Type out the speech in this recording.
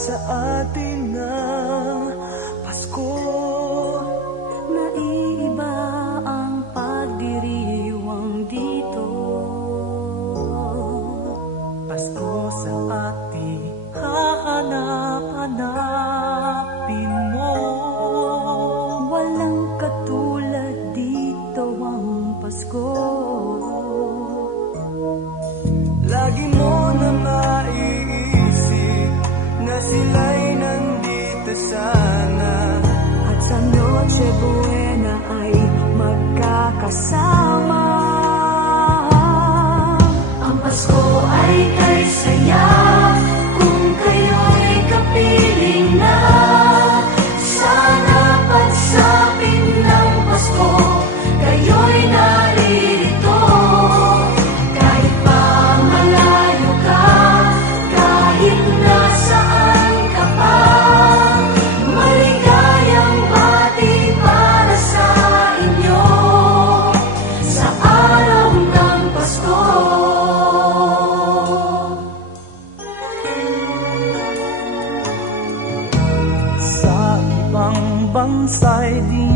Sa ating Pasko, naiiba ang pagdiriwang dito. Pasko sa ating hahanap-hanapin mo. Walang katulad dito ang Pasko. Lagi mo na maiisip na sila'y nandito sana, at sa Noche Buena ay magkakasama. Ang Pasko ay kay saya kung kayo'y kapiling na. Sana pagsapit ng Pasko, kayo'y naririto. Kahit pa malayo ka, kahit nasaan ka pa, maligayang bati para sa inyo sa araw ng Pasko. Sa ibang bansa'y di